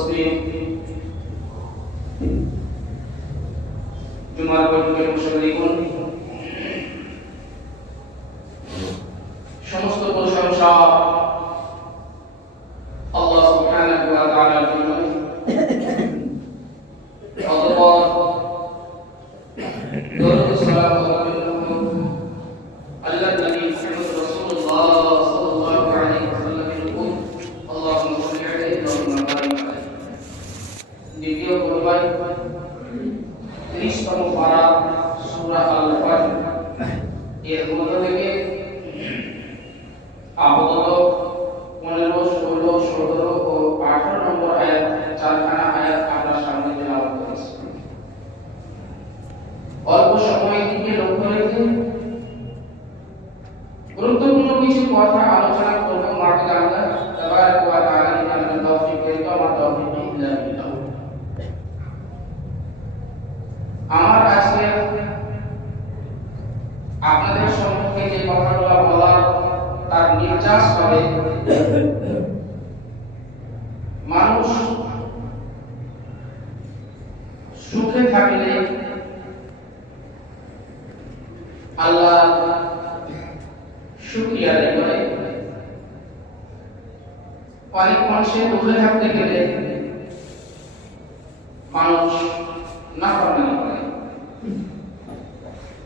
উপস্থিত জুমার বৈঠকের মুসল্লিগণ, সমস্ত প্রশংসা আল্লাহ সুবহানাহু ওয়া তাআলার জন্য। অতঃপর দরুদ ও সালাম আল্লাহর নবী মুহাম্মদ রাসূলুল্লাহ সাল্লাল্লাহু আলাইহি ওয়াসাল্লামের উপর আল্লাহুম্মা সাল্লি আলাইহি ওয়া বারিক আলাইহি। দ্বিতীয় পর্যায় 30তম পারা সূরা আল-ফাজর এর মধ্য থেকে আপাতত 15, 16, 17 ও 18 নম্বর আয়াত, চারখানা আয়াত আমরা সামনে তেলাওয়াত করেছি। অল্প সময় দিকে লক্ষ্য রেখে গুরুত্বপূর্ণ কিছু কথা আলোচনা করব। মাকে আল্লাহ তাবারাক ওয়া তাআলা আমাদের তৌফিক দেন। আমার তৌফিক ইল্লা বিল্লাহ। আমার আজকে আপনাদের সম্মুখে যে কথাগুলো বলার তার নির্যাস হবে, মানুষ সুখে থাকলে আল্লাহ শুকরিয়া আদায় করে, অনেক মানুষের দুঃখে থাকতে গেলে মানুষ নাফরমানি করে।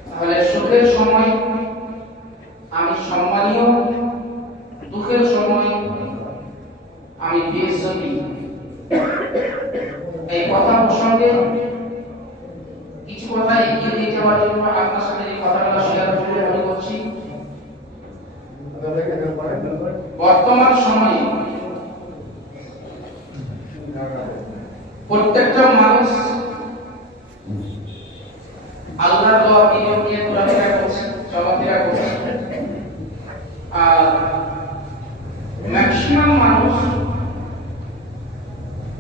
তাহলে সুখের সময় আমি সম্মানীয়, দুঃখের সময় আমি বেইজ্জতি। এই কথা প্রসঙ্গে কিছু কথা এগিয়ে নিয়ে যাওয়ার জন্য আপনার সাথে এই কথাগুলো শেয়ার করতে মনে করছি। বর্তমান সময়ে প্রত্যেকটা মানুষ আল্লাহর দেওয়া নিয়ম নিয়ে ঘোরাফেরা করছে, চলাফেরা করছে। আর ম্যাক্সিমাম মানুষ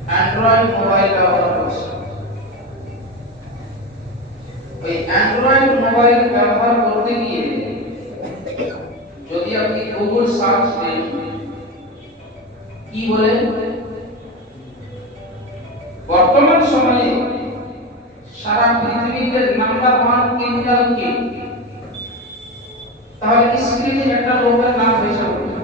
অ্যান্ড্রয়েড মোবাইল ব্যবহার করছে। ওই অ্যান্ড্রয়েড মোবাইল ব্যবহার করতে গিয়ে যদি আপনি গুগল সার্চ দেন, কি বলে বর্তমান সময়ে সারা পৃথিবীতে নাম্বার 1 ক্রিমিনাল কে? তাহলে স্ক্রিনে একটা লোকের নাম ভেসে উঠবে।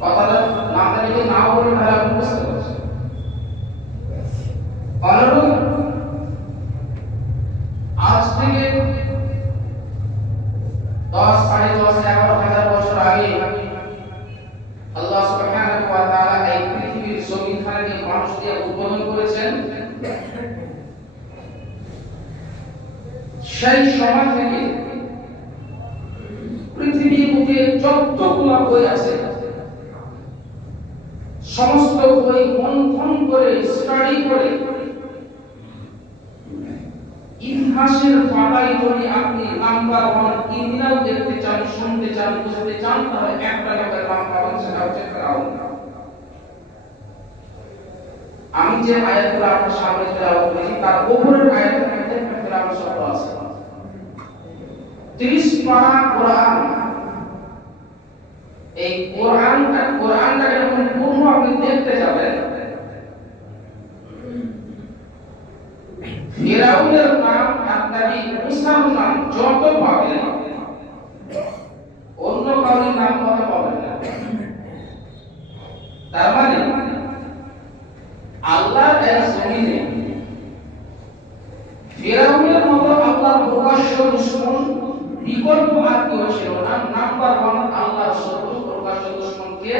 কথাটা নামটা যদি না বলে তাহলে আপনি বুঝতে পারছেন। অনুরূপ আজ থেকে 10, 10.5, 11,000 বছর আগে আল্লাহ সুবহানাহু ওয়া তাআলা এই পৃথিবীর জমিনখানাকে মানুষ দিয়ে উদ্বোধন করেছেন। সেই সময় থেকে পৃথিবীর বুকে যতগুলো বই আছে সমস্ত বই মন্থন করে স্টাডি করে ইতিহাসের পাতায় যদি আপনি নাম্বার 1 ক্রিমিনাল দেখতে চান, শুনতে চান, বুঝতে চান, তাহলে একটা লোকের নাম পাবেন, সেটা হচ্ছে ফেরাউন। আমি যে আয়াতগুলো আপনার সামনে তেলাওয়াত করেছি তার উপরের আয়াতের মধ্যে ফেরাউন শব্দ আছে। 30 পারা কোরআন, এই কোরআনটাকে যখন পূর্ণ আপনি দেখতে যাবেন, ফিরাউনের নাম আর নবী মুসার নাম যত পাবেন, অন্য কারোর নাম কত পাবেন না। তার মানে আল্লাহর এই জমিনে ফিরাউনের মতো আল্লাহর প্রকাশ্য দুশমন বিকল্প আর কেউ ছিল না। নাম্বার 1 আল্লাহর শত্রু, প্রকাশ্য দুশমন কে?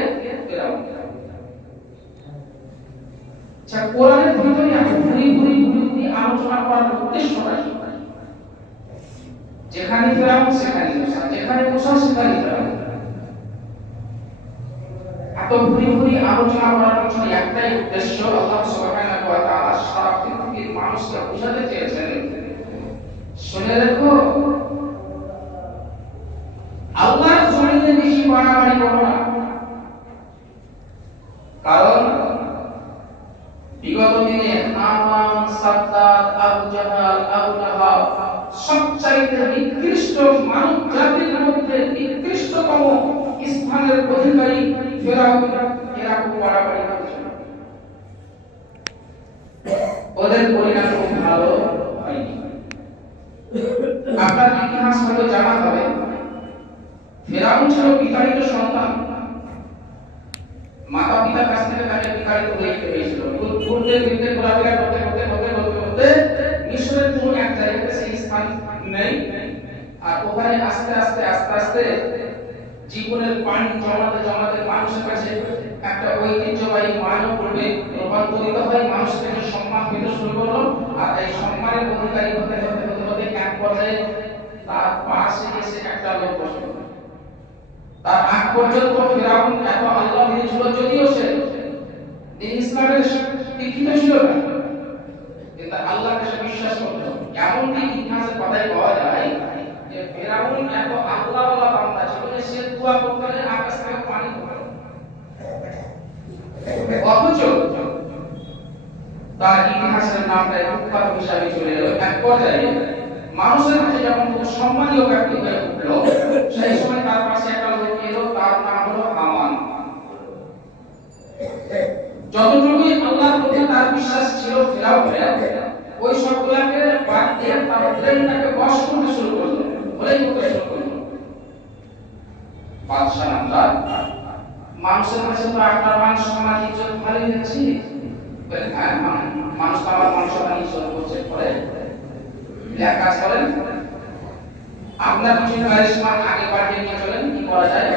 ফিরাউন। আচ্ছা, কোরআনের ভিতরে আমি ঘুরি আলোচনা করার উদ্দেশ্যটা কি? যেখানে ফিরাউন সেখানে মুসা, যেখানে মুসা সেখানে ফিরাউন। এত ঘুরি আলোচনা করার পিছনে একটাই উদ্দেশ্য, আল্লাহ সুবহানাহু ওয়া তাআলা সারা পৃথিবীর মানুষকে বোঝাতে চেয়েছেন, শুনে রেখো, আল্লাহর জমিনে বেশি বাড়াবাড়ি করো না। কারণ বিগত দিনে হামান, সাদ্দাত, আবু জাহাল, আবু লাহাব সবচাইতে নিকৃষ্ট মানব জাতির মধ্যে নিকৃষ্টতম স্থানের অধিকারী ফিরাউন। এরা খুব বাড়াবাড়ি করেছিল। ওদের পরিণাম খুব ভালো হয়নি। আপনার ইতিহাস হয়তো জানা হবে, ফেরাউন ছিল বিতাড়িত সন্তান, মাতা পিতার কাছ থেকে তাকে বিতাড়িত হয়েছিল। ঘুরতে ঘুরতে ঘোরাফেরা করতে করতে করতে করতে করতে মিশরের কোন এক জায়গাতে সেই স্থান নেই, আর ওখানে আস্তে আস্তে আস্তে আস্তে জীবনের পানি জমাতে জমাতে মানুষের কাছে একটা ঐতিহ্যবাহী মানব রূপে রূপান্তরিত হয়, মানুষ থেকে সম্মান পেতে শুরু করলো। আর এই সম্মানের অধিকারী হতে হতে হতে হতে এক পর্যায়ে তার পাশে এসে একটা লোক বসে। তার আগ পর্যন্ত ফেরাউন এত আল্লাহ ছিল, যদিও সে দিন ইসলামের দীক্ষিত ছিল না, কিন্তু আল্লাহকে সে বিশ্বাস করত। এমনকি ইতিহাসের কথায় পাওয়া যায় যে ফেরাউন এত আল্লাহওয়ালা বান্দা ছিল যে সে দোয়া করতে গেলে আকাশ থেকে পানি পড়তো। অথচ তার ইতিহাসের নামটা কুখ্যাত হিসাবে চলে এলো। এক পর্যায়ে মানুষের কাছে যখন খুব সম্মানীয় ব্যক্তি হয়ে উঠলো, সেই সময় তার পাশে একটা লোক এলো, তার নাম হলো হামান। যতটুকুই আল্লাহর প্রতি তার বিশ্বাস ছিল ফেরাউনের, ওই সবগুলাকে বাদ দিয়ে তার ব্রেনটাকে বশ করতে শুরু করলো, বলেই করতে শুরু করলো। বাদশা নামদার মানুষের কাছে তো আপনার মান সম্মান ইজ্জত ভালোই দিচ্ছি, হ্যাঁ মানুষ তো আমার মান সম্মান ইজ্জত করছে, পরে এক কাজ করেন, আপনার কিছু কারিশমার আগে বাড়িয়ে নিয়ে চলেন, কি করা যায়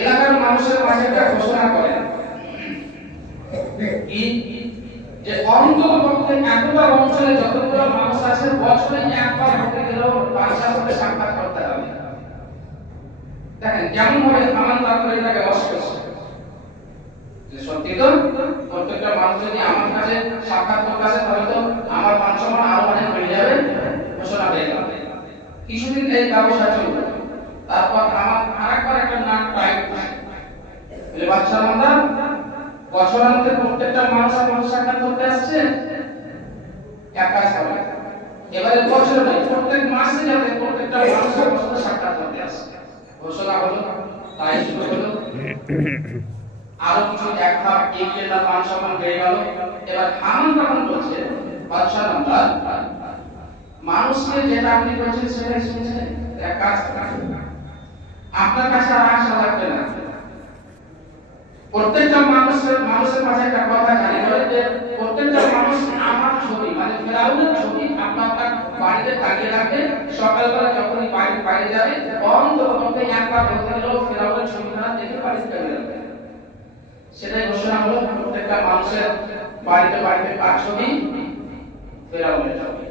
এলাকার মানুষের মাঝে একটা ঘোষণা করেন কি যে অন্ততপক্ষে একবার অঞ্চলে যতগুলো মানুষ আছে বছরে একবার হতে গেলেও বাদশার সাথে সাক্ষাৎ করতে হবে। দেখেন কেমন ভাবে হামান তারপরে এটাকে অস্বীকার যে সত্যি তো প্রত্যেকটা মানুষ যদি আমার কাছে সাক্ষাৎ করতে আসে তাহলে তো আমার মান সম্মান আরো অনেক বেড়ে যাবে, ঘোষণা হয়ে গেল। কিছুদিন এই ব্যবসা চলবে, তারপর আমার আরেকবার একটা নাম টাইপ বলে বাদশা নামদার বছরের মধ্যে প্রত্যেকটা মানুষ আমার সাক্ষাৎ করতে আসছে, এক কাজ করে এবারে বছর নয় প্রত্যেক মাসে যাতে প্রত্যেকটা মানুষ আমার সাথে সাক্ষাৎ করতে আসে। ঘোষণা হলো, তাই শুরু হলো। আরো কিছু এক ধাপ এগিয়ে তার মান সম্মান বেড়ে গেল। এবার হামান তখন বলছে বাদশা নামদার মানুষকে যেটা আপনি বলছেন সেটাই শুনছেন, এক কাজ আপনার কাছে আর আশা লাগবে না। প্রত্যেকটা মানুষের মাঝে একটা কথা জানি যে প্রত্যেকটা মানুষ আমার ছবি মানে ফেরাউনের ছবি আপনার বাড়িতে টাঙিয়ে রাখবে, সকালবেলা যখনই বাড়ির বাইরে যাবে অন্তত একবার বলতে গেলেও ফেরাউনের ছবিটা দেখে বাড়িতে টাঙিয়ে রাখবে। সেটাই ঘোষণা হলো, প্রত্যেকটা মানুষের বাড়িতে বাড়িতে কার ছবি, ফেরাউনের ছবি।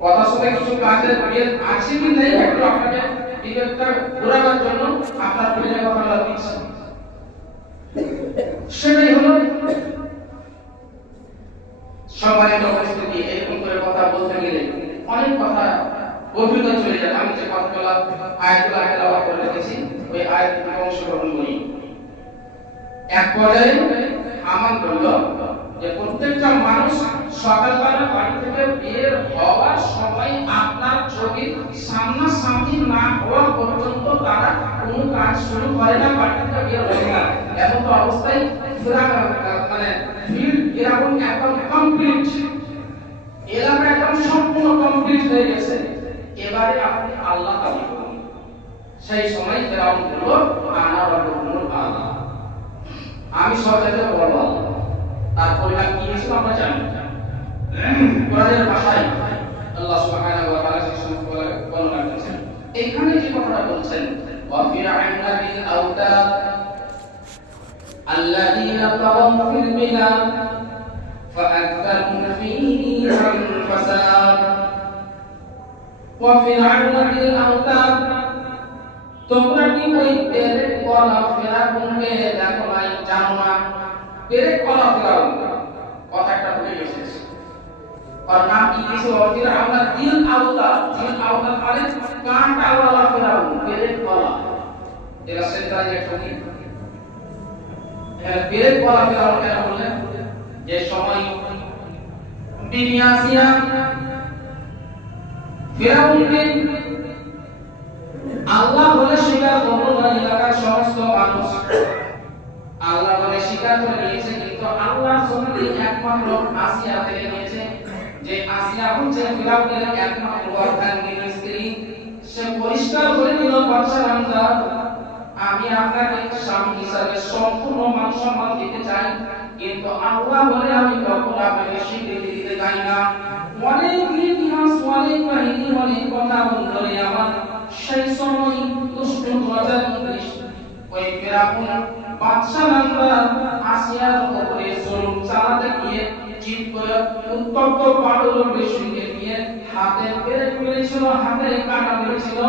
কথা শুনে কিছু কাজের বিয়ের আছে কি নেই একটু আপনাকে বিবেকটা ঘোরাবার জন্য আপনার বিয়ের কথা দিচ্ছি। সেটাই হলো সম্মানিত উপস্থিতি। এরকম করে কথা বলতে গেলে অনেক কথা গভীরতা চলে যায়। আমি যে কথাগুলো আয়াতগুলো আগে তেলাওয়াত করে রেখেছি ওই আয়াতগুলো অংশগ্রহণ করি। এক পর্যায়ে হামান বলল যে প্রত্যেকটা মানুষ সকালবেলা বাড়ি থেকে বের হওয়ার সময় আপনার ছবির সামনাসামনি না হওয়া পর্যন্ত তারা কোনো কাজ শুরু করে না, বাড়ি থেকে বের হয় না। এমন তো অবস্থায় মানে ফিল্ড এরকম একদম কমপ্লিট, এলাকা একদম সম্পূর্ণ কমপ্লিট হয়ে গেছে। এবারে আপনি আল্লাহ দাবি করুন। সেই সময় ফেরাউন বলল আনা রাব্বুকুমুল আ'লা, আমি সবচেয়ে বড় আল্লাহ। তার পরিণাম কি হয়েছিল আমরা জানি। কোরআনের ভাষায় আল্লাহ সুবহানাহু ওয়া তাআলা সেই সমস্ত বর্ণনা করেছেন। এখানে যে কথাটা বলছেন ওয়া ফিরআউনা বিল আওতাদ আল্লাযীনা তাগাউ ফিল বিলাদ ফাআকবারু ফীহা ফাসাদ ওয়া ফিরআউনা বিল আওতাদ, তোমরা কি ওই পেরেক কলা ফেরাউনকে দেখো নাই, জানো না? পেরেক কলা ফেরাউন কথাটা ভুলে গেছিস। আর নাম কি দিয়েছে ফিরআউনা দিল আওতাদ, দিল আওতাদ মানে কাঁটাওয়ালা ফেরাউন, পেরেক কলা। এরা সেন্টারে একটা কি পেরেক কলা ফেরাউন কেন বললেন? যে সময় বিনিয়াসিয়া ফেরাউনকে আল্লাহ বলে স্বীকার করল না এলাকার সমস্ত মানুষ, আল্লাহ বলে স্বীকার করে নিয়েছে, কিন্তু আল্লাহর জমিনে একমাত্র আসিয়া থেকে নিয়েছে, যে আসিয়া হচ্ছে ফিরাউনের একমাত্র অর্ধাঙ্গিনী স্ত্রী। সে পরিষ্কার করে দিল, বাদশা রামদা, আমি আপনাকে স্বামী হিসাবে সম্পূর্ণ মান সম্মান দিতে চাই, কিন্তু আল্লাহ বলে আমি কখনো আপনাকে স্বীকৃতি দিতে চাই না। অনেক ইতিহাস, অনেক কাহিনী, অনেক কথা বন্ধরে আমার সেই সময় দুষ্ট রাজা ইবলিস ওই ফিরাউন বাদশা রামদা আসিয়ার উপরে জুলুম চালাতে গিয়ে জিদ করে উত্তপ্ত পাথরের বেশিকে নিয়ে হাতে পেরে ফেলেছিল, হাতে কাটা মেরেছিল।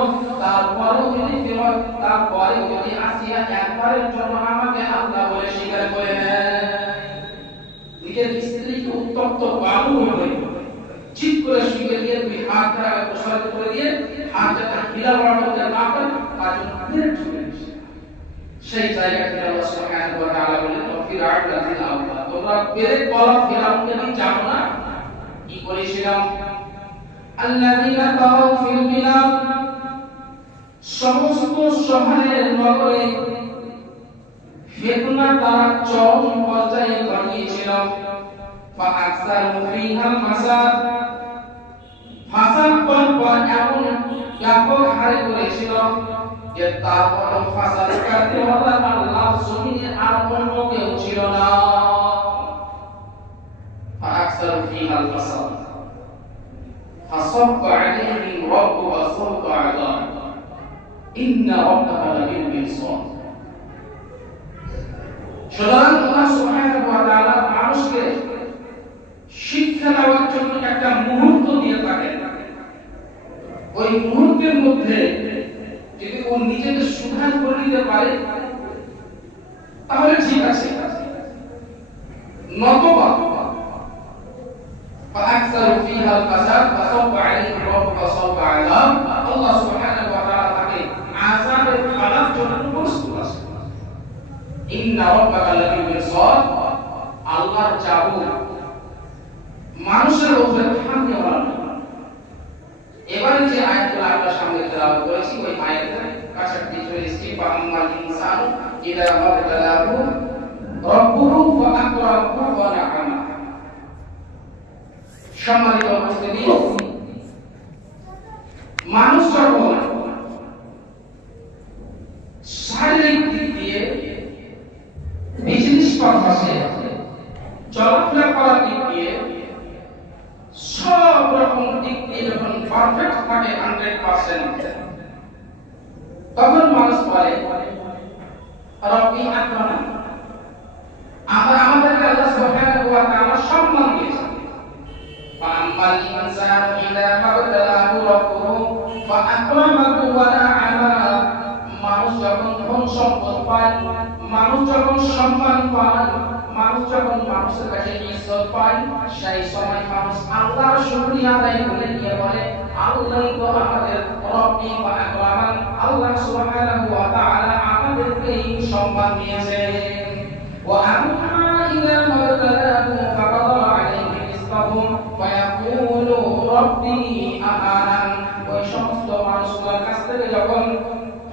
তারপরে যদি আসিয়া একবারের জন্য আমাকে আল্লাহ বলে স্বীকার করে নেয়, নিজের স্ত্রীকে উত্তপ্ত বালু হয়ে জিদ করে শুয়ে দিয়ে দুই হাত দ্বারা প্রসারিত করে দিয়ে হাতটা হিলা বাড়াতে না পারে তার জন্য পেরে ছুড়ে সেই জায়গা থেকে আল্লাহ সুবহানাহু ওয়া তাআলা বলেন, ফিরআউন রাদিল আল্লাহ, তোমরা পেরে বলা ফিরআউনকে আমি জানো না কি করেছিলাম? আল্লাযীনা তাগাউ ফিল বিলাদ, সমস্ত শহরের নগরে ফিতনা তারা চরম পর্যায়ে গড়িয়েছিল। ফাআকসারু ফিহা ফাসাদ, ফাসাদ পর এমন ব্যাপক হারে করেছিল যে তারপর ফাসাদ করতে ওরা আল্লাহ জমিনে আর অন্য কেউ ছিল না। ফাআকসারু ফিহা ফাসাদ ফাসাব্বা আলাইহিম রাব্বুকা সাওতা আযাব ইন্না রাব্বাকা লাবিল মিরসাদ। সুতরাং আল্লাহ সুবহানাহু ওয়া তাআলা মানুষকে শিক্ষা দেওয়ার জন্য একটা মুহূর্ত দিয়ে থাকেন। ওই মুহূর্তের মধ্যে যদি ও নিজেকে সুধার করে নিতে পারে তাহলে ঠিক আছে, নতবা فأكثر فيها الفساد فصب عليهم ربك صوت عذاب, আল্লাহ সুবহানাহু ওয়া তাআলা তাকে আযাবের খারাপ জন্য প্রস্তুত আছে। ইন্না রাব্বাকা লাবিল মিরসাদ, আল্লাহর চাবুক মানুষের উপরে থামতে পারে না। এবারে যে আয়াতগুলো আমরা সামনে তেলাওয়াত করেছি ওই আয়াতের কাছাকাছি চলে এসেছি, ফাআম্মাল ইনসানু ইযা মাবতালাহু রাব্বুহু ফাআকরামাহু ওয়া না'আমা। সম্মানিত উপস্থিতি, মানুষ যখন শারীরিক দিক দিয়ে বিজনেস পারপাসে চলাফেরা করার দিক দিয়ে সব রকম দিক দিয়ে যখন পারফেক্ট থাকে 100%, তখন মানুষ বলে রব্বি আকরামান, আমাদেরকে আল্লাহ সুবহানাহু ওয়া তাআলা সম্মান দিয়েছেন। ফাআম্মাল ইনসানু ইযা মাবতালাহু রাব্বুহু ফাআকরামাহু ওয়া না'আমা, মানুষ যখন ধন সম্পদ পায়, মানুষ যখন সম্মান পায়, মানুষ যখন মানুষের কাছে ইজ্জত পায়, সেই সময় মানুষ আল্লাহর শুকরিয়া আদায় করে নিয়ে বলে আল্লাহই তো আমাদের রব্বি ওয়া আকরামান, আল্লাহ সুবহানাহু ওয়া তাআলা আমাদেরকে এই সম্মান দিয়েছেন। ওয়া আম্মা ইযা মাবতালাহু ফাকাদা আলাইহি রিজকাহু ফায়াকুলু রব্বি আহানান, ওই সমস্ত মানুষগুলোর কাছ থেকে যখন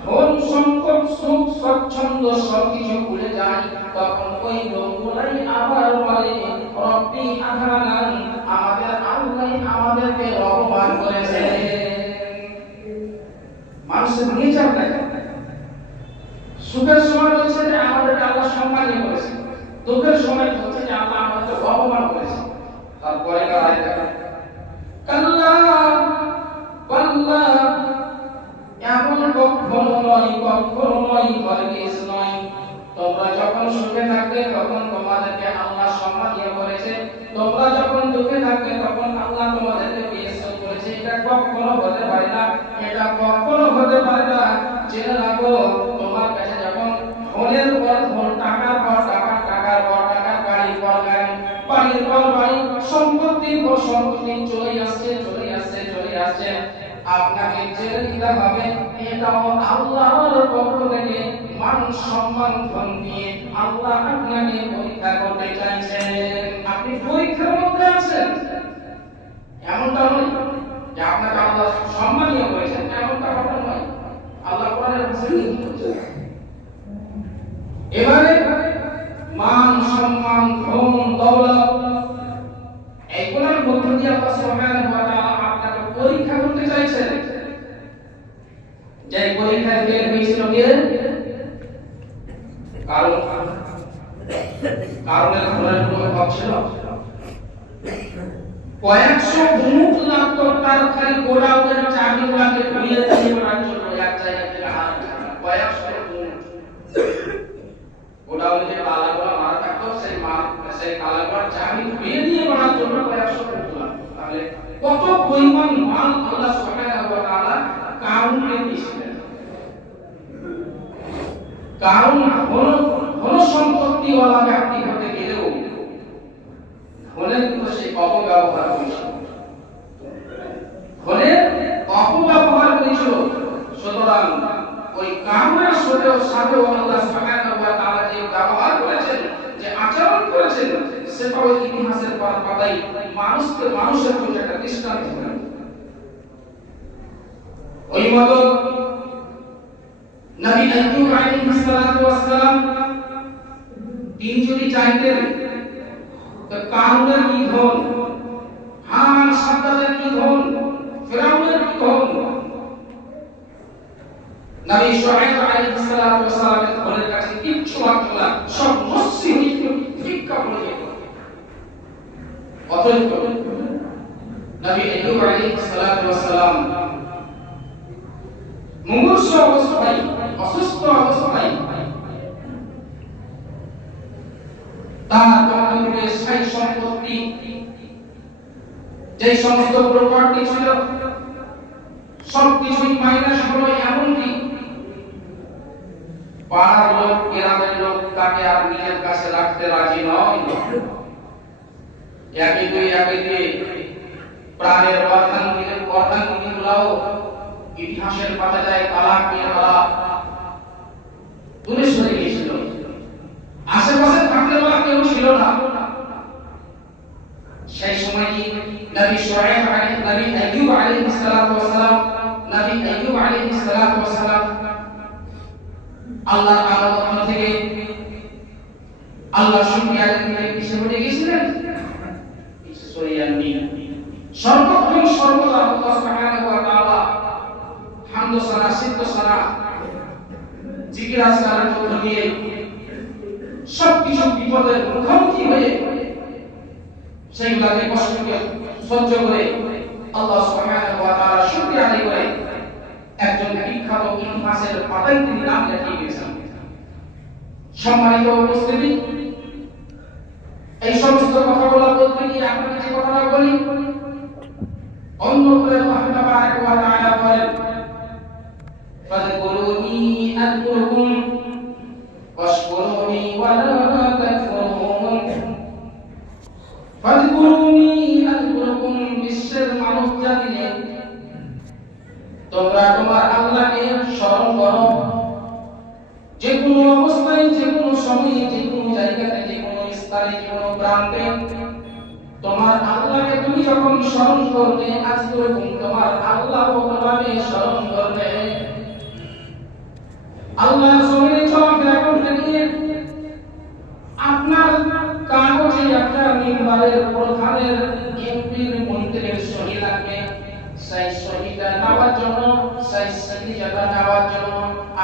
ধন সম্পদ সুখ স্বচ্ছন্দ সবকিছু ভুলে যায়, তখন ওই লোকগুলাই আবার বলে রব্বি আহানান, আমাদের আল্লাহ আমাদেরকে অপমান করেছে। মানুষের নেচার দেখেন, সুখের সময় বলছে যে আমাদেরকে আল্লাহ সম্মান করেছে, দুঃখের সময় বলছে যে আল্লাহ আমাদেরকে অপমান করেছে। তারপরে কারাই দেখেন কাল্লা কাল্লা, এমন কখনো নয়, কখনো নয়, হরগিজ নয়। তোমরা যখন সুখে থাকবে তখন তোমাদেরকে আল্লাহ সম্মান দিয়ে করেছে, তোমরা যখন দুঃখে থাকবে তখন আল্লাহ তোমাদেরকে বেইজ্জত করেছে। এটা কখনো হতে পারে না, এটা কখনো হতে পারে না। জেনে রাখো, তোমার কাছে যখন ধনের পর ধন, টাকার পর টাকা, টাকার পর টাকা, গাড়ির পর গাড়ি, বাড়ির পর বাড়ি, সম্পত্তির পর সম্পত্তি চলে আসছে, চলে আসছে, চলে আসছে, আপনাকে জেনে নিতে হবে এটাও আল্লাহর পক্ষ থেকে মান সম্মান ধন দিয়ে আল্লাহ আপনাকে পরীক্ষা করতে চাইছেন। আপনি পরীক্ষার মধ্যে আছেন, এমনটা নয় যে আপনাকে আল্লাহ সম্মানীয় করেছেন, এমনটা কথা নয়। আল্লাহ কোরআনে বলেছেন, এবারে মান সম্মান ধন দৌলত এগুলোর মধ্য দিয়ে আল্লাহ সুবহানাহু ওয়া তাআলা আপনাকে পরীক্ষা করতে চাইছেন। যে পরীক্ষায় ফেল হয়েছিল কে? কারণের ঘরের কোনো অভাব ছিল? কয়েকশো উট লাগতো তার খালি গোডাউনের চাবিগুলোকে ঘুরিয়ে দিয়ে ওনার জন্য এক জায়গা থেকে কয়েকশো উট গোডাউনে যে তালাগুলো মারা থাকতো সেই তালাগুলোর চাবি ঘুরিয়ে দিয়ে ওনার জন্য কয়েকশো উট লাগতো। তাহলে কত পরিমাণ মাল আল্লাহ সুবহানাহু ওয়া তাআলা কারণকে দিয়েছিলেন। কারণ কোন সম্পত্তিওয়ালা ব্যক্তি হতে গেলেও ধনের কিন্তু সে অপব্যবহার করেছিল, ধনের অপব্যবহার করেছিল। সুতরাং ওই কারণের সাথেও আল্লাহ সুবহানাহু ওয়া তাআলা যে ব্যবহার করেছেন, যে আচরণ করেছেন, সেটাও ইতিহাসের পাতায় মানুষের জন্য একটা দৃষ্টান্ত। ওই মতো নবী আইয়ুব আলাইহিস সালাতু ওয়াস সালাম তিন যদি চাইতেন তো কারুনের কি ধন, হামান সাদ্দাদের কি ধন, ফিরাউনের কি ধন, নবী শুআয়ব আলাইহিস সালাতু ওয়াস সালামের ধনের কাছে কিচ্ছু লাগতো না, সব মসজিদ ফিক্কা পড়ে যেত। অথচ নবী আইয়ুব আলাইহিস সালাতু ওয়াস সালাম মুমূর্ষ অবস্থায়, অসুস্থ অবস্থায় তার দখলে সেই সম্পত্তি, যে সমস্ত প্রপার্টি ছিল, সবকিছুই মাইনাস হলো। এমনকি পাড়ার লোক, গ্রামের লোক তাকে আর নিজের কাছে রাখতে রাজি নয়। একে দুই প্রাণের অর্ধাঙ্গিনীগুলাও ইতিহাসের পাতায় তালাক নিয়ে তারা দূরে সরে গিয়েছিল। আশেপাশে থাকতে বলা কেউ ছিল না। সেই সময় কি নবী আইয়ুব আলাইহিস সালাতু ওয়াস সালাম আল্লাহর আরাধনা থেকে, আল্লাহর শুকরিয়া থেকে পিছিয়ে পড়ে গিয়েছিলেন? পিছিয়ে সরে যাননি। সর্বক্ষণ সর্বদা আল্লাহ সুবহানাহু ওয়া তাআলা হামদ সানা, সিদ্ধ সানা, জিকির আজকারের মধ্য দিয়ে সবকিছু বিপদের মুখোমুখি হয়ে সেইগুলাকে কষ্টকে সহ্য করে আল্লাহ সুবহানাহু ওয়া তাআলা শুকরিয়া আদায় করে একজন বিখ্যাত ইতিহাসের পাতায় তিনি নাম লিখিয়ে গেছেন। সম্মানিত উপস্থিতি, এই সমস্ত কথাগুলো বলতে গিয়ে আপনাকে যে কথাটা বলি, অন্য করে আল্লাহ তাবারাক ওয়া তাআলা বলেন, ফাযকুরুনি আযকুরকুম ওয়াশকুরুনি ওয়া লা তাকফুরুন। ফাযকুরুনি আযকুরকুম, বিশ্বের মানব জাতিকে তোমরা তোমার আল্লাহকে স্মরণ করো। যে কোনো অবস্থায়, যে কোনো সময়ে, যে কোনো জায়গাতে, যে কোনো স্থানে, যে কোনো প্রান্তে তোমার আল্লাহকে তুমি যখন স্মরণ করবে, আযকুরকুম, তোমার আল্লাহ তোমাকে স্মরণ করবে। আল্লাহর জমিনে চলাফেরা করতে গিয়ে আপনার কাগজে একটা মিম্বারের প্রধানের, এমপির, মন্ত্রীর সহি লাগবে। সেই সহিটা নেওয়ার জন্য, সেই সিগনেচারটা নেওয়ার জন্য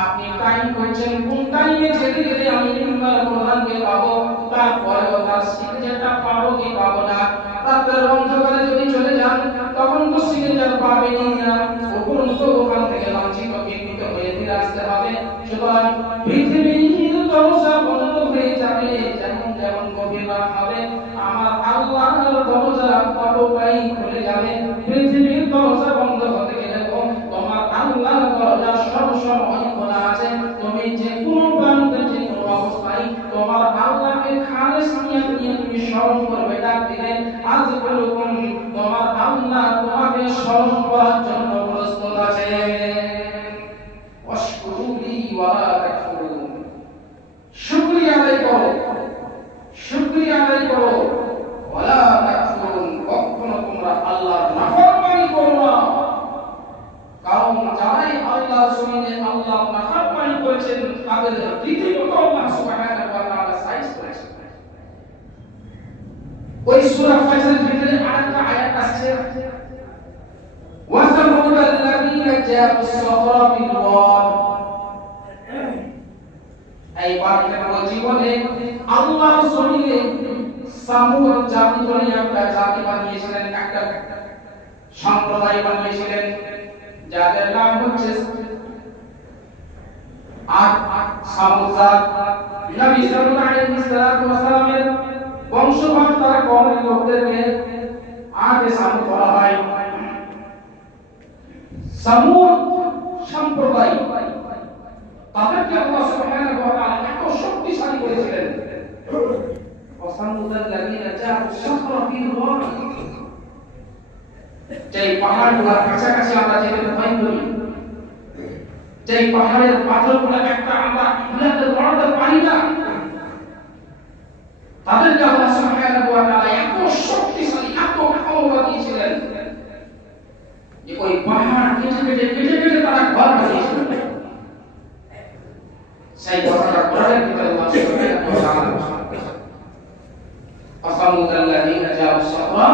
আপনি টাইম করছেন, কোন টাইমে যেতে গেলে আমি মিম্বার প্রধানকে পাবো, তারপরেও তার সিগনেচারটা পাবো কি পাবো না। রাতের অন্ধকারে যদি চলে যান তখন তো সিগনেচার পাবেনই না, উপরন্তু ওখান থেকে লাঞ্ছিত বিকৃত হয়ে ফিরে আসতে হবে। সুতরাং পৃথিবীর দরজা বন্ধ হয়ে যাবে, যেমন যেমন গভীর রাত হবে, আমার আল্লাহর দরজা কতটাই খুলে যাবে। পৃথিবীর দরজা বন্ধ হতে গেলে তোমার আল্লাহর দরজা সবসময় খোলা আছে। তুমি যে কোনো প্রান্তে, যে কোনো অবস্থায় তোমার আল্লাহকে খালেস নিয়ে তুমি স্মরণ করবে, ডাক দিলে আযকুরকুম, তোমার আল্লাহ তোমাকে স্মরণ করার জন্য প্রস্তুত আছে। ওয়াশকুরুনি ওয়া লা তাকফুরুন, শুকরিয়া আদায় করো, শুকরিয়া আদায় করো। ওয়া লা তাকফুরুন, কখনো তোমরা আল্লাহর নাফরমানি করো না। কারণ যারাই আল্লাহর জমিনে আল্লাহর নাফরমানি করেছেন তাদের রীতিমতো আল্লাহ সুবহানাহু ওয়া তাআলা সাইজ করেছেন। ওই সূরা ফাজরের ভিতরে আরেকটা আয়াত আছে, ওয়া সামুদাল্লাযীনা জাবুস সাখরা বিল ওয়াদ। এই বাণীর জীবনে আল্লাহর জমিনে সামুদ জাতি বলে একটা জাতি বানিয়েছিলেন, একটা সম্প্রদায় বানিয়েছিলেন, যাদের নাম হচ্ছে সামুদ জাত। নবী সাল্লাল্লাহু আলাইহি ওয়াসাল্লামের বংশধর তারা কওমের লোকদেরকে আগে সামুদ বলা হয়। সামুদ সম্প্রদায় তাদেরকে আল্লাহ সুবহানাহু ওয়া তাআলা এত শক্তিশালী করেছিলেন। ওয়াসামুদাল্লাযীনা জাবুস সাখরা বিল ওয়াদ, যে পাহাড়গুলোর কাছাকাছি আমরা যেতে ভয় করি, যে পাহাড়ের পাথরগুলো একটা আমরা ইলাতে লড়তে পারি না, তাদেরকে আল্লাহ সুবহানাহু ওয়া তাআলা এত শক্তিশালী, এত ক্ষমতা দিয়েছিলেন যে ওই পাহাড় কেটে তারা ঘর বানিয়েছিলেন। সেই কথাটা কোরআনের ভিতরে আল্লাহ সুবহানাহু ওয়া তাআলা ওয়াসামুদাল্লাযীনা জাবুস সাখরা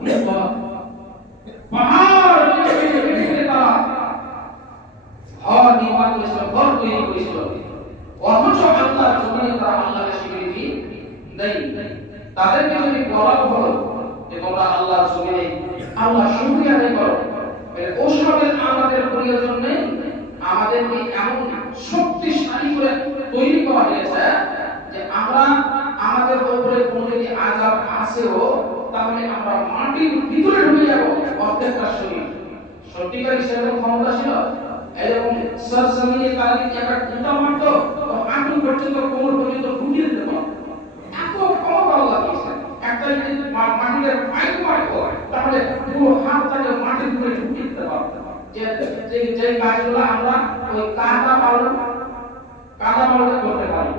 বিল ওয়াদ, পাহাড় কেটে তারা ঘর নির্মাণ করেছিল, ঘর তৈরি করেছিল। অথচ আল্লাহর জমিনে তারা আল্লাহকে স্বীকৃতি দেয়। তাদেরকে যদি বলা হলো যে তোমরা আল্লাহর জমিনে আল্লাহ শুকরিয়া আদায় করো, ওসবের আমাদের প্রয়োজন নেই। আমাদেরকে এমন শক্তিশালী করে তৈরি করা হয়েছে যে আমরা আমাদের উপরে কোনো যদি আযাব আসেও তাহলে আমরা মাটির ভিতরে ঢুকে যাব প্রত্যেকটা শরীর। সত্যিকার হিসেবে ক্ষমতা ছিল এরকম সরজমিনে তারা যদি একটা জুতা মারতো হাঁটু পর্যন্ত, কোমর পর্যন্ত ঢুকিয়ে দিতে পারতো। এত ক্ষমতা আল্লাহ দিয়েছেন। একটা যদি মাটিতে পাইপ মারতো তাহলে পুরো হাতটাকে মাটির ভিতরে ঢুকিয়ে দিতে পারতো। যে কাজগুলো আমরা ওই কাদা মারতে করতে পারি,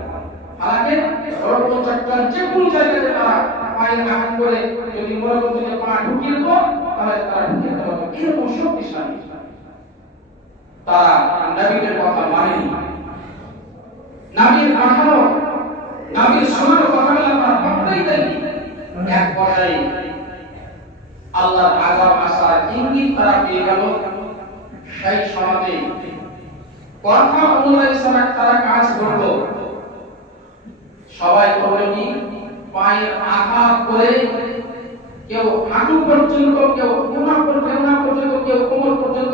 হালাকে সর্বচক্রান যে কোন জায়গাতে তারা পায়ের আঘাত করে যদি মরকতকে পা ঢুকিয়ে দিত তাহলে তারা ঢুকিয়ে দিতে পারতো। এরকম শক্তিশালী তারা নবীদের কথা মানেনি। নবীর পাঠানো, নবীর শোনানো কথাগুলো তারা পাত্তাই দেয়নি। এক পর্যায়ে আল্লাহর আযাব আসার ইঙ্গিত তারা পেয়ে গেল। সেই সমাজে কথা অনুযায়ী তারা কাজ করলো। সবাই করবে কি, পায়ের আঘাত করে কেউ হাঁটু পর্যন্ত, কেউ কোনা পর্যন্ত, কেউ কোমর পর্যন্ত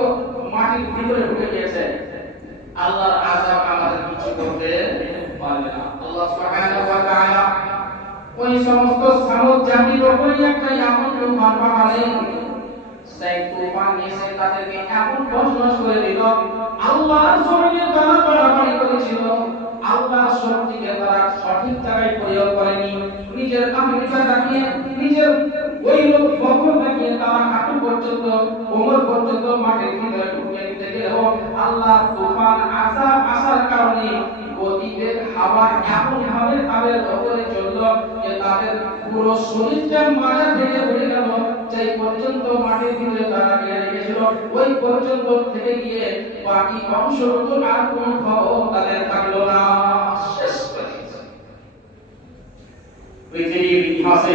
মাটির ভিতরে ঢুকে গিয়েছে। আল্লাহর আযাব আমাদের কিছু করতে পারবে না। আল্লাহ সুবহানাহু ওয়া তাআলা ওই সমস্ত সামুদ জাতির উপরে একটা এমন তুফান পাঠালেন, সেই তুফান এসে তাদেরকে এমন বদমাশ করে দিল। আল্লাহর জমিনে তারা বাড়াবাড়ি করেছিল, আল্লাহর শক্তিকে তারা সঠিক জায়গায় প্রয়োগ করেনি। নিজের আমেরিকা দেখিয়ে, নিজের ওই লোক বকর দেখিয়ে তারা হাঁটু পর্যন্ত, কোমর পর্যন্ত মাটির ভিতরে ঢুকিয়ে দিতে গেলেও আল্লাহ তুফান আযাব আসার কারণে গতিবেগ হাওয়া এমন ভাবে তাদের উপরে চলল যে তাদের পুরো শরীরটা মাথা থেকে উড়ে গেল। যেই পর্যন্ত মাটির ভিতরে তারা গিয়ে রেখেছিল ওই পর্যন্ত থেকে গিয়ে বাকি বংশগত আর কোন খবর তাদের থাকলো না, শেষ হয়ে গেছে। পৃথিবীর ইতিহাসে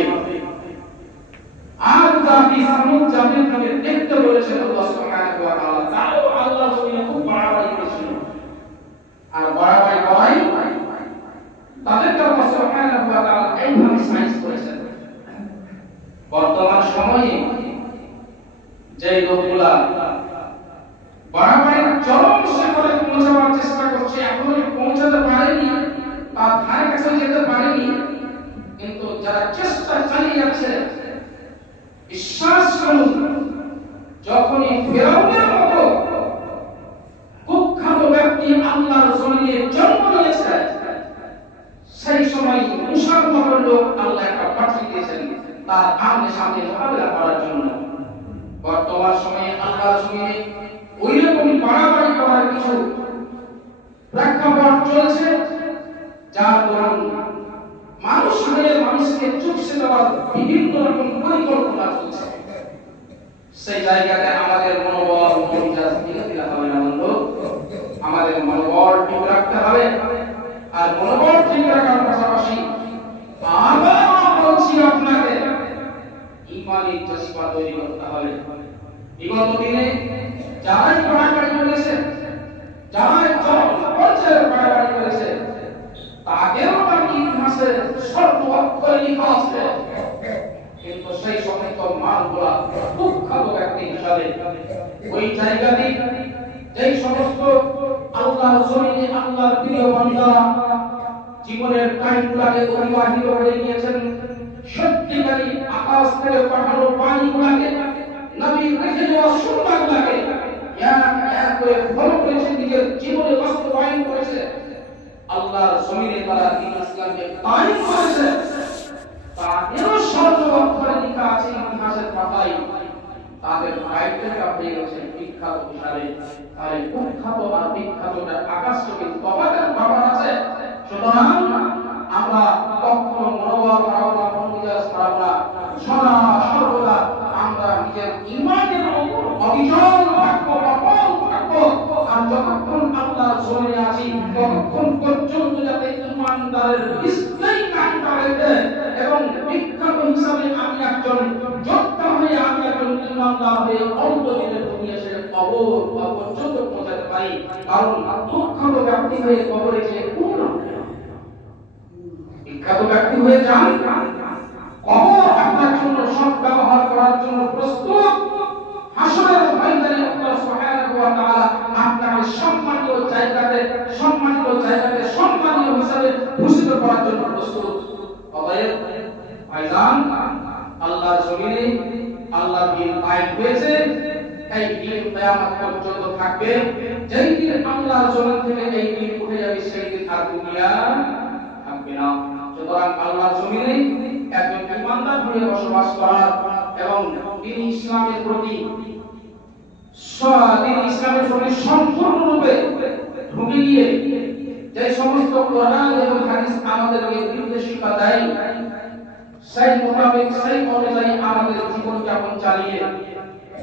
আর জাতি সামুদ জাতির নামে দেখতে বলেছে আল্লাহ সুবহানাহু ওয়া তাআলা, তাও আল্লাহ জমিনে খুব বাড়াবাড়ি করেছিল। আর বাড়াবাড়ি করাই তাদেরকে আল্লাহ সুবহানাহু ওয়া তাআলা এইভাবে সাইজ করেছেন। বর্তমান সময়ে যে লোকগুলা বাড়াবাড়ির চরম শিখরে পৌঁছাবার চেষ্টা করছে, এখনো পৌঁছাতে পারেনি, তার ধারে কাছে যেতে পারেনি, কিন্তু যারা চেষ্টা চালিয়ে যাচ্ছে, বিশ্বাস করুন, যখনই ফিরআউনের মতো কুখ্যাত ব্যক্তি আল্লাহর জমিনে জন্ম নিয়েছে, সেই সময় মুসার মতো লোক আল্লাহ একটা পাঠিয়ে দিয়েছেন তার আমনে সামনে মোকাবিলা করার জন্য। বর্তমান সময়ে আল্লাহর জমিনে ওই রকম বাড়াবাড়ি করার কিছু প্রেক্ষাপট চলছে, যার দরুন মানুষ হয়ে মানুষকে চুপসে দেওয়ার বিভিন্ন রকম পরিকল্পনা চলছে। সেই জায়গাতে আমাদের মনোবল মনোজাজ দিতে হবে না বন্ধু, আমাদের মনোবল ঠিক রাখতে হবে। আর মনোবল ঠিক রাখার পাশাপাশি আবার বলছি আপনাকে ইমানি জজবা তৈরি করতে হবে। বিগত দিনে যারাই বাড়াবাড়ি করেছে, যারাই পর্যায়ে বাড়াবাড়ি করেছে, তাদেরও তার ইতিহাসে স্বর্ণ অক্ষরে লেখা আছে, কিন্তু সেই সমস্ত মানগুলা কুখ্যাত ব্যক্তি হিসাবে ওই জায়গাতে যেই সমস্ত আল্লাহর জমিনে আল্লাহর প্রিয় বান্দা জীবনের টাইমগুলাকে অতিবাহিত করে গিয়েছেন, সত্যিকারী আকাশ থেকে পাঠানো বাণীগুলাকে, নবীর রেখে যাওয়া সুন্নাহগুলাকে এক এক করে ফলো করেছে, নিজের জীবনে বাস্তবায়ন করেছে, আল্লাহর জমিনে তারা দ্বীন ইসলামকে কায়েম করেছে। তাদেরও স্বর্ণ অক্ষরে লেখা আছে ইতিহাসের পাতায়, তাদের আইডেন্টিটি হয়ে গেছে বিখ্যাত হিসাবে। তাই কুখ্যাত আর বিখ্যাতটা আকাশচুম্বী তফাতের ব্যাপার আছে। সুতরাং আমরা কখনো মনোবল হারাবো না, মনোমিজাজ হারাবো না, সদা সর্বদা আমরা নিজের ঈমানের উপর অবিচল থাকবো, অটল থাকবো। আর যতক্ষণ আল্লাহর জমিনে আছি ততক্ষণ পর্যন্ত যাতে ঈমানদারের ডিসপ্লেই কায়েম থাকে এবং বিখ্যাত হিসাবে আমি একজন যোদ্ধা হয়ে, আমি একজন ঈমানদার হয়ে অন্তদিনের দুনিয়া ছেড়ে কবর পর্যন্ত পৌঁছাতে পারি। কারণ কুখ্যাত ব্যক্তি হয়ে কবরে যে কোন বিখ্যাত ব্যক্তি হয়ে যান, কবর আপনার জন্য সব ব্যবহার করার জন্য প্রস্তুত। হাসরের ময়দানে আল্লাহ সুবহানাহু ওয়া তাআলা আপনাকে সম্মানিত জায়গাতে সম্মানীয় হিসাবে ভূষিত করার জন্য প্রস্তুত। অতএব ভাইজান, আল্লাহর জমিনে আল্লাহর দ্বীন কায়েম হয়েছে, এই দ্বীন কিয়ামত পর্যন্ত থাকবে। যেই দিন আল্লাহর জমিন থেকে এই দ্বীন উঠে যাবে, সেই দিন আর দুনিয়া থাকবে না। সুতরাং আল্লাহর জমিনে একজন ঈমানদার হয়ে বসবাস করার এবং দ্বীন ইসলামের প্রতি সম্পূর্ণরূপে ঢুকে গিয়ে যে সমস্ত কোরআন এবং হাদিস আমাদেরকে নির্দেশিকা দেয়, সেই মোতাবেক সেই অনুযায়ী আমাদের জীবন যাপন চালিয়ে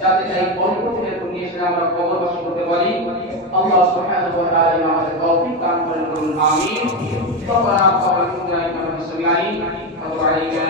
যাতে এই অল্প দিনের দুনিয়া ছেড়ে আমরা কবরবাসী হতে পারি। আল্লাহ সুবহানাহু ওয়া তাআলা আমাদের তৌফিক দান করেন, আমিন। রব্বানা তাকাব্বাল মিন্না ইন্নাকা আনতাস সামিউল আলিম ওয়া তুব আলাইনা